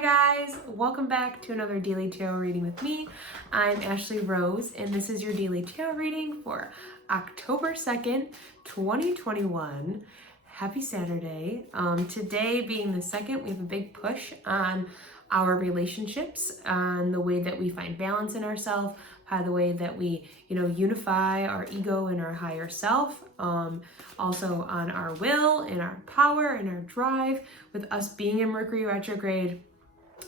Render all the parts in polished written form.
Hi guys, welcome back to another daily tarot reading with me. I'm Ashley Rose and this is your daily tarot reading for October 2nd, 2021. Happy Saturday. Today being the 2nd, we have a big push on our relationships, on the way that we find balance in ourselves, by the way that we, unify our ego and our higher self, also on our will and our power and our drive, with us being in Mercury retrograde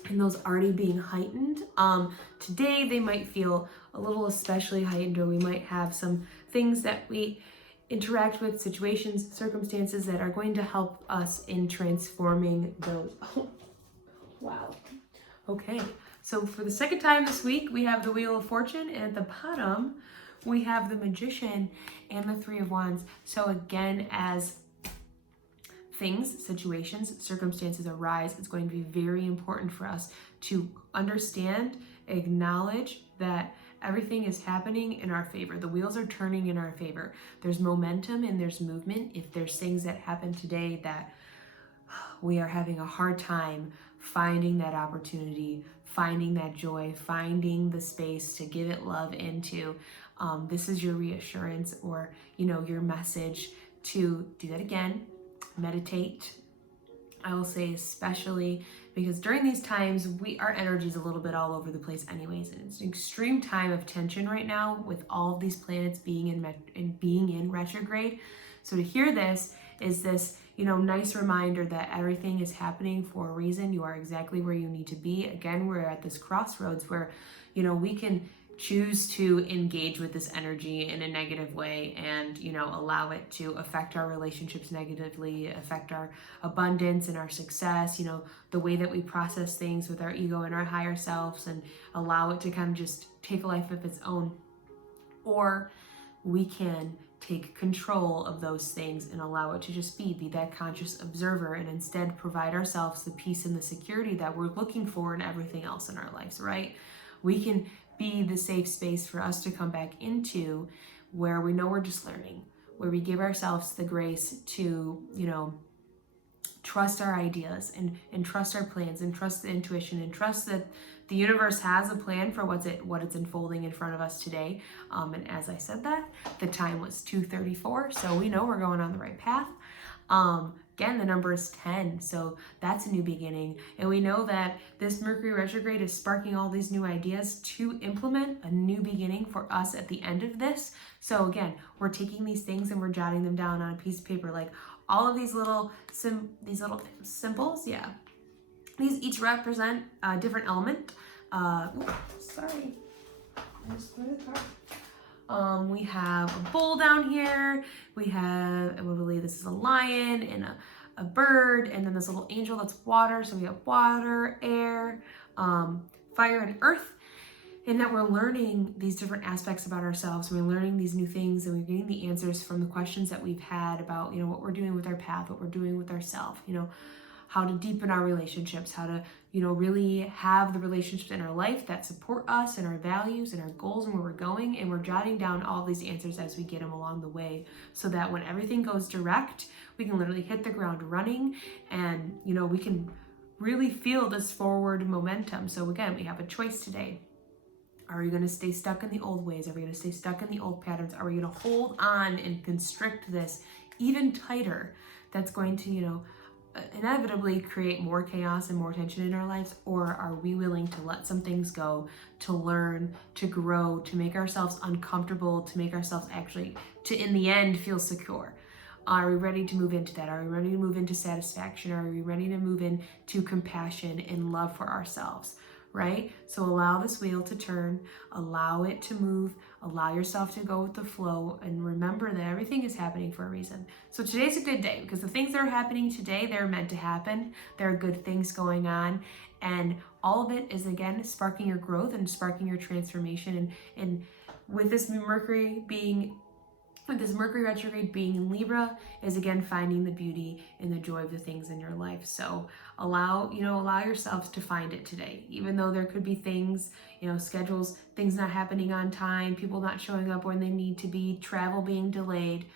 and those already being heightened. Today they might feel a little especially heightened, or we might have some things that we interact with, situations, circumstances that are going to help us in transforming those. Oh, wow. Okay, so for the second time this week, we have the Wheel of Fortune, and at the bottom, we have the Magician and the Three of Wands. So again, as things, situations, circumstances arise, it's going to be very important for us to understand, acknowledge that everything is happening in our favor. The wheels are turning in our favor. There's momentum and there's movement. If there's things that happen today that we are having a hard time finding that opportunity, finding that joy, finding the space to give it love into, this is your reassurance, or your message to do that again. Meditate. I will say, especially because during these times our energy is a little bit all over the place anyways, and it's an extreme time of tension right now with all of these planets being in retrograde. So to hear this is this nice reminder that everything is happening for a reason. You are exactly where you need to be. Again, we're at this crossroads where we can choose to engage with this energy in a negative way and allow it to affect our relationships negatively, affect our abundance and our success, the way that we process things with our ego and our higher selves, and allow it to kind of just take a life of its own. Or we can take control of those things and allow it to just be that conscious observer, and instead provide ourselves the peace and the security that we're looking for in everything else in our lives, right? We can be the safe space for us to come back into, where we know we're just learning, where we give ourselves the grace to, trust our ideas and trust our plans and trust the intuition and trust that the universe has a plan for what it's unfolding in front of us today. And as I said that, the time was 2:34, so we know we're going on the right path. Again, the number is 10, so that's a new beginning. And we know that this Mercury retrograde is sparking all these new ideas to implement a new beginning for us at the end of this. So again, we're taking these things and we're jotting them down on a piece of paper, like all of these little symbols. Yeah, these each represent a different element. Sorry, I just put the card. We have a bull down here. We have, I believe this is a lion and a bird, and then this little angel that's water. So we have water, air, fire, and earth. And that we're learning these different aspects about ourselves. We're learning these new things, and we're getting the answers from the questions that we've had about, what we're doing with our path, what we're doing with ourselves, how to deepen our relationships, how to, really have the relationships in our life that support us and our values and our goals and where we're going. And we're jotting down all these answers as we get them along the way, so that when everything goes direct, we can literally hit the ground running, and, we can really feel this forward momentum. So again, we have a choice today. Are we going to stay stuck in the old ways? Are we going to stay stuck in the old patterns? Are we going to hold on and constrict this even tighter? That's going to, inevitably create more chaos and more tension in our lives. Or are we willing to let some things go, to learn, to grow, to make ourselves uncomfortable, to make ourselves actually, to in the end feel secure? Are we ready to move into that? Are we ready to move into satisfaction? Are we ready to move into compassion and love for ourselves? Right? So allow this wheel to turn, allow it to move, allow yourself to go with the flow, and remember that everything is happening for a reason. So today's a good day, because the things that are happening today, they're meant to happen. There are good things going on, and all of it is, again, sparking your growth and sparking your transformation. And with this Mercury retrograde being in Libra, is again finding the beauty and the joy of the things in your life. So allow yourselves to find it today, even though there could be things, schedules, things not happening on time, people not showing up when they need to be, travel being delayed.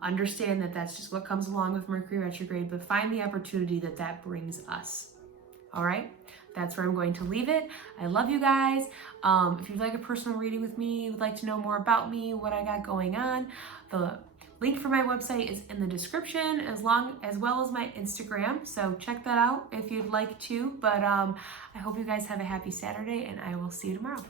Understand that that's just what comes along with Mercury retrograde, but find the opportunity that brings us. All right, that's where I'm going to leave it. I love you guys. If you'd like a personal reading with me, would like to know more about me, what I got going on, the link for my website is in the description, as well as my Instagram. So check that out if you'd like to. But I hope you guys have a happy Saturday, and I will see you tomorrow.